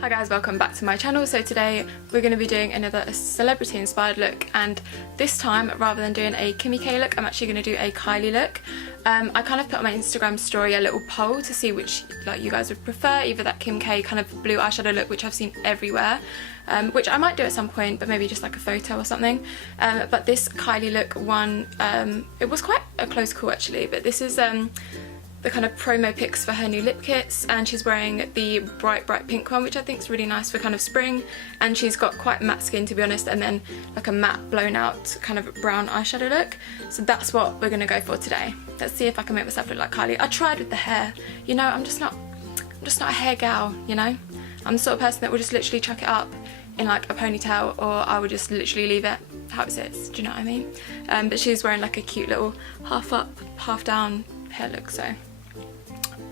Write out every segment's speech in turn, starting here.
Hi guys, welcome back to my channel. So today we're going to be doing another celebrity inspired look, and this time rather than doing a Kimmy K look, I'm actually going to do a Kylie look. I kind of put on my Instagram story a little poll to see which you guys would prefer, either that Kim K kind of blue eyeshadow look, which I've seen everywhere, which I might do at some point, but maybe just like a photo or something. But this Kylie look one, it was quite a close call actually, but this is the kind of promo pics for her new lip kits, and she's wearing the bright pink one, which I think is really nice for kind of spring, and she's got quite matte skin to be honest, and then like a matte blown out kind of brown eyeshadow look. So that's what we're gonna go for today. Let's see if I can make myself look like Kylie. I tried with the hair, you know, I'm just not a hair gal, you know. I'm the sort of person that will just literally chuck it up in like a ponytail, or I would just literally leave it how it sits, do you know what I mean? But she's wearing like a cute little half up, half down hair look, so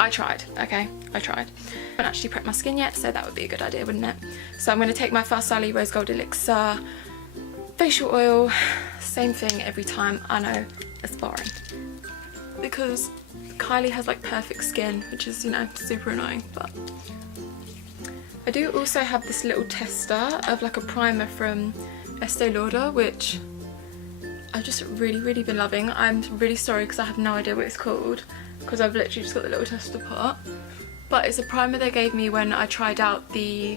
I tried, okay, I tried. I haven't actually prepped my skin yet, so that would be a good idea, wouldn't it? So I'm going to take my Farsali Rose Gold Elixir facial oil, same thing every time. I know, it's boring, because Kylie has like perfect skin, which is, you know, super annoying, but I do also have this little tester of like a primer from Estee Lauder, which I've just really been loving. I'm really sorry because I have no idea what it's called, because I've literally just got the little tester pot, but it's a primer they gave me when I tried out the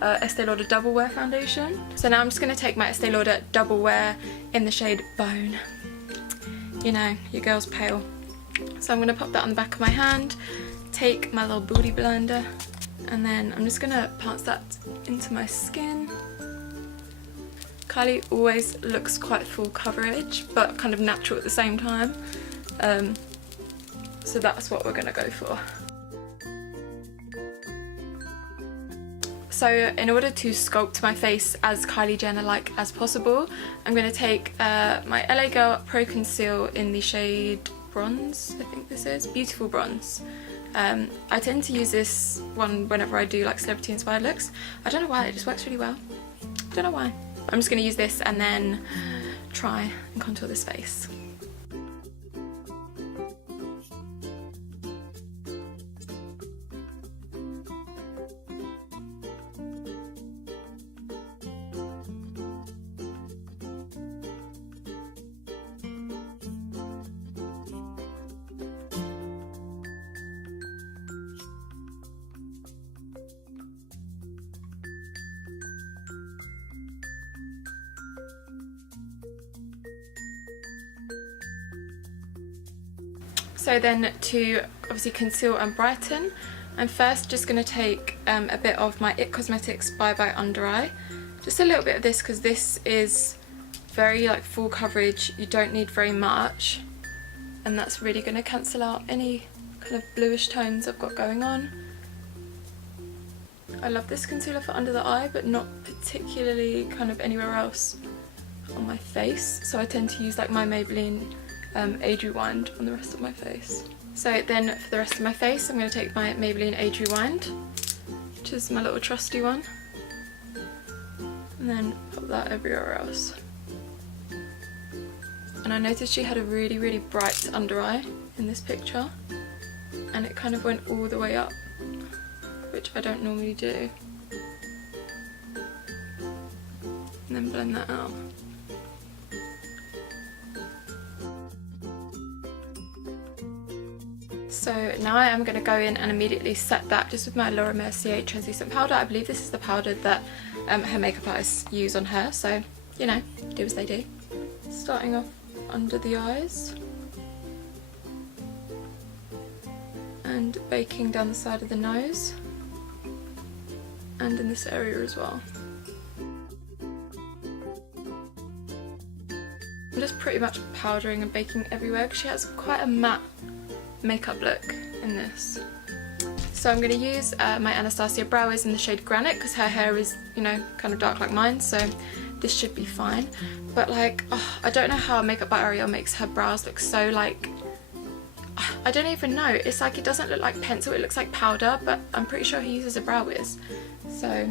Estee Lauder Doublewear foundation. So now I'm just going to take my Estee Lauder Doublewear in the shade Bone. You know, your girl's pale. So I'm going to pop that on the back of my hand, take my little booty blender, and then I'm just going to pass that into my skin. Kylie always looks quite full coverage, but kind of natural at the same time. So that's what we're going to go for. So in order to sculpt my face as Kylie Jenner-like as possible, I'm going to take my LA Girl Pro Conceal in the shade Bronze, I think this is, Beautiful Bronze. I tend to use this one whenever I do like celebrity inspired looks. I don't know why, it just works really well. I don't know why. I'm just going to use this and then try and contour this face. So then to obviously conceal and brighten, I'm first just going to take a bit of my IT Cosmetics Bye Bye Under Eye. Just a little bit of this, because this is very like full coverage, you don't need very much, and that's really going to cancel out any kind of bluish tones I've got going on. I love this concealer for under the eye, but not particularly kind of anywhere else on my face, so I tend to use like my Maybelline Age Rewind on the rest of my face. So then for the rest of my face, I'm going to take my Maybelline Age Rewind, which is my little trusty one, and then pop that everywhere else. And I noticed she had a really bright under eye in this picture, and it kind of went all the way up, which I don't normally do. And then blend that out. So now I am going to go in and immediately set that just with my Mercier translucent powder. I believe this is the powder that her makeup artists use on her, so you know, do as they do. Starting off under the eyes and baking down the side of the nose and in this area as well. I'm just pretty much powdering and baking everywhere because she has quite a matte makeup look in this. So I'm going to use my Anastasia brow wiz in the shade Granite, because her hair is, you know, kind of dark like mine, so this should be fine. But like, oh, I don't know how Makeup by Ariel makes her brows look so like, I don't even know, it's like it doesn't look like pencil, it looks like powder, but I'm pretty sure he uses a brow wiz. So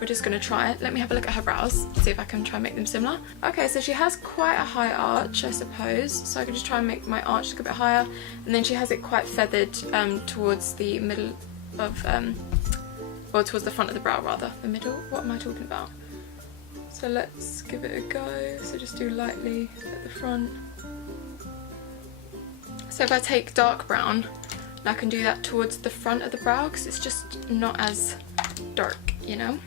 we're just going to try it. Let me have a look at her brows, see if I can try and make them similar. Okay, so she has quite a high arch, I suppose, so I can just try and make my arch look a bit higher, and then she has it quite feathered towards the middle of or towards the front of the brow rather, the middle. What am I talking about? So let's give it a go. So just do lightly at the front. So if I take dark brown, I can do that towards the front of the brow because it's just not as dark, you know?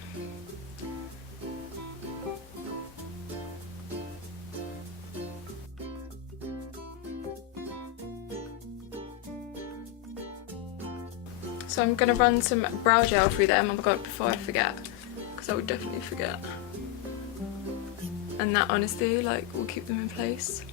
So I'm going to run some brow gel through them, oh my god, before I forget, because I would definitely forget. And that honestly, like, will keep them in place.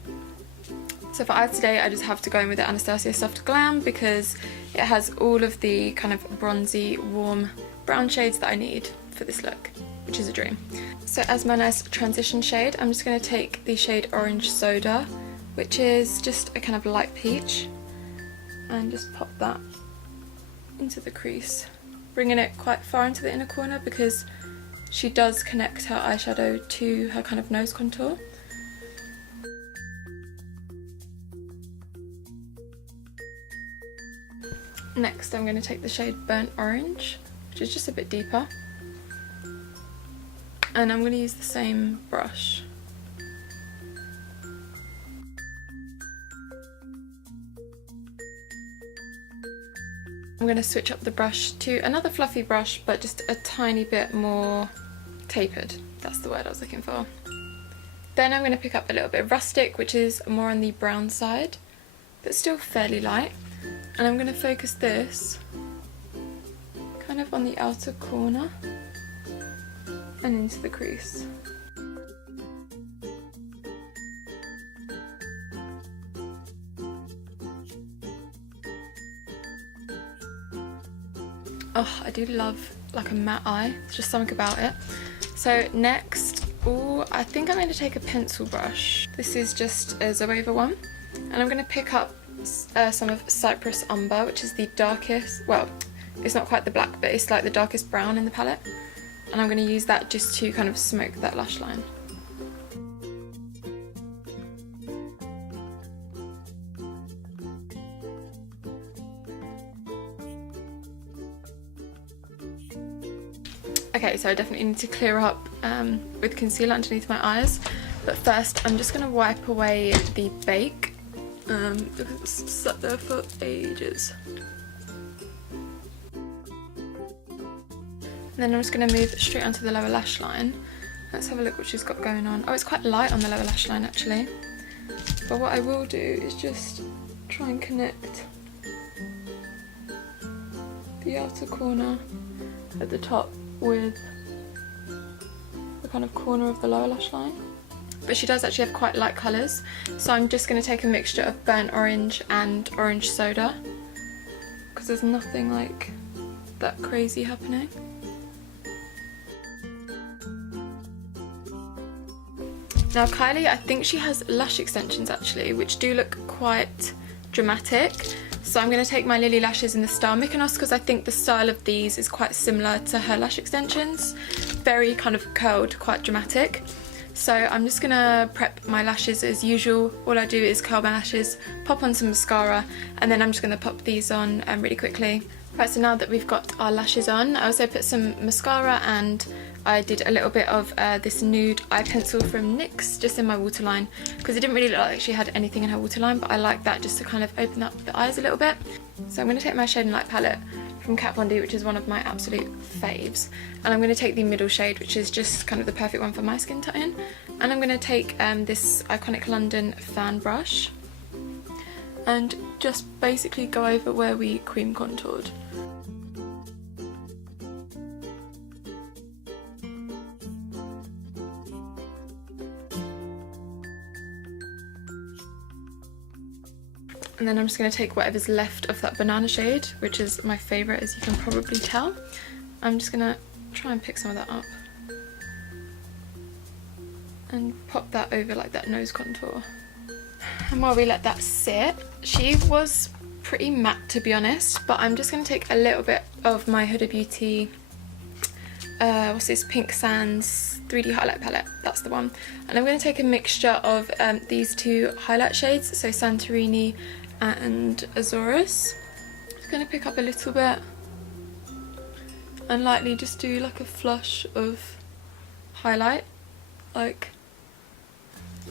So for eyes today, I just have to go in with the Anastasia Soft Glam because it has all of the kind of bronzy, warm brown shades that I need for this look, which is a dream. So as my nice transition shade, I'm just going to take the shade Orange Soda, which is just a kind of light peach, and just pop that into the crease, bringing it quite far into the inner corner because she does connect her eyeshadow to her kind of nose contour. Next I'm going to take the shade Burnt Orange, which is just a bit deeper, and I'm going to use the same brush. I'm going to switch up the brush to another fluffy brush, but just a tiny bit more tapered. That's the word I was looking for. Then I'm going to pick up a little bit of Rustic, which is more on the brown side, but still fairly light. And I'm going to focus this kind of on the outer corner and into the crease. Oh, I do love like a matte eye. There's just something about it. So next, I think I'm going to take a pencil brush. This is just a Zoeva one. And I'm going to pick up some of Cypress Umber, which is the darkest, well, it's not quite the black, but it's like the darkest brown in the palette. And I'm going to use that just to kind of smoke that lash line. Okay, so I definitely need to clear up with concealer underneath my eyes, but first I'm just going to wipe away the bake because it's sat there for ages. And then I'm just going to move straight onto the lower lash line. Let's have a look what she's got going on. Oh, it's quite light on the lower lash line actually, but what I will do is just try and connect the outer corner at the top with the kind of corner of the lower lash line. But she does actually have quite light colours, so I'm just going to take a mixture of Burnt Orange and Orange Soda because there's nothing like that crazy happening. Now Kylie, I think she has lash extensions actually, which do look quite dramatic. So I'm going to take my Lilly lashes in the style Mykonos because I think the style of these is quite similar to her lash extensions. Very kind of curled, quite dramatic. So I'm just going to prep my lashes as usual. All I do is curl my lashes, pop on some mascara, and then I'm just going to pop these on really quickly. Right, so now that we've got our lashes on, I also put some mascara and I did a little bit of this nude eye pencil from NYX just in my waterline because it didn't really look like she had anything in her waterline, but I like that just to kind of open up the eyes a little bit. So I'm going to take my Shade and Light palette from Kat Von D, which is one of my absolute faves, and I'm going to take the middle shade, which is just kind of the perfect one for my skin tone, and I'm going to take this Iconic London fan brush and just basically go over where we cream contoured. And then I'm just going to take whatever's left of that banana shade, which is my favourite as you can probably tell. I'm just going to try and pick some of that up and pop that over like that nose contour. And while we let that sit, she was pretty matte to be honest, but I'm just going to take a little bit of my Huda Beauty, what's this, Pink Sands 3D highlight palette, that's the one. And I'm going to take a mixture of these two highlight shades, so Santorini and Azores. I'm just going to pick up a little bit and lightly just do like a flush of highlight. Like,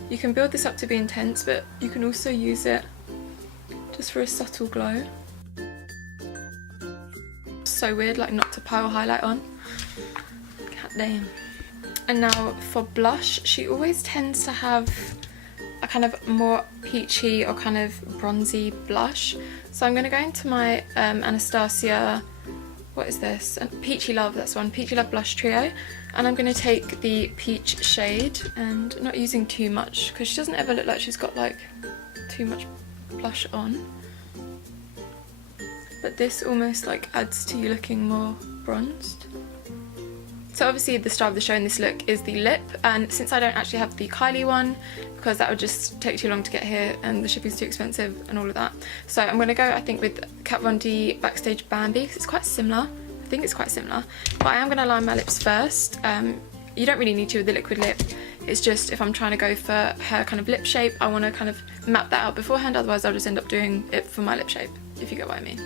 you can build this up to be intense, but you can also use it just for a subtle glow. So weird, like, not to pile highlight on. God damn. And now for blush, she always tends to have a kind of more peachy or kind of bronzy blush. So I'm going to go into my Anastasia, what is this? Peachy Love, that's one, Peachy Love Blush Trio. And I'm going to take the peach shade, and not using too much because she doesn't ever look like she's got like too much blush on. But this almost like adds to you looking more bronzed. So obviously the star of the show in this look is the lip, and since I don't actually have the Kylie one because that would just take too long to get here and the shipping's too expensive and all of that, so I'm going to go I think with Kat Von D Backstage Bambi because it's quite similar. I think it's quite similar, but I am going to line my lips first. You don't really need to with the liquid lip, it's just if I'm trying to go for her kind of lip shape, I want to kind of map that out beforehand, otherwise I'll just end up doing it for my lip shape, if you get what I mean.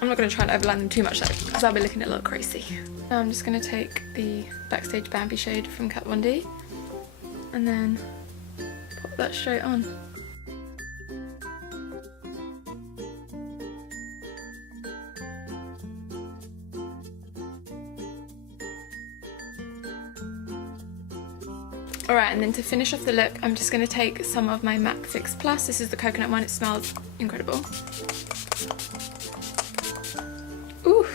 I'm not going to try and overline them too much though, because I'll be looking a little crazy. Now I'm just going to take the Backstage Bambi shade from Kat Von D and then pop that straight on. Alright, and then to finish off the look, I'm just going to take some of my MAC Fix Plus. This is the coconut one, it smells incredible. Ooh,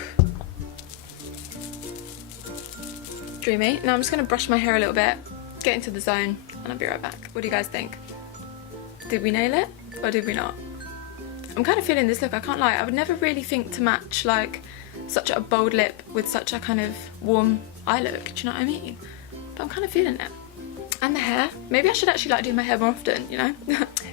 dreamy. Now I'm just going to brush my hair a little bit, get into the zone, and I'll be right back. What do you guys think? Did we nail it or did we not? I'm kind of feeling this look, I can't lie. I would never really think to match like such a bold lip with such a kind of warm eye look, do you know what I mean? But I'm kind of feeling it. And the hair. Maybe I should actually like do my hair more often, you know?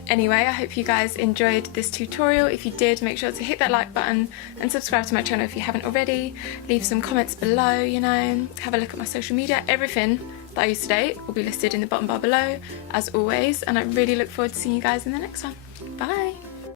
Anyway, I hope you guys enjoyed this tutorial. If you did, make sure to hit that like button and subscribe to my channel if you haven't already. Leave some comments below, you know, have a look at my social media. Everything that I use today will be listed in the bottom bar below, as always, and I really look forward to seeing you guys in the next one. Bye!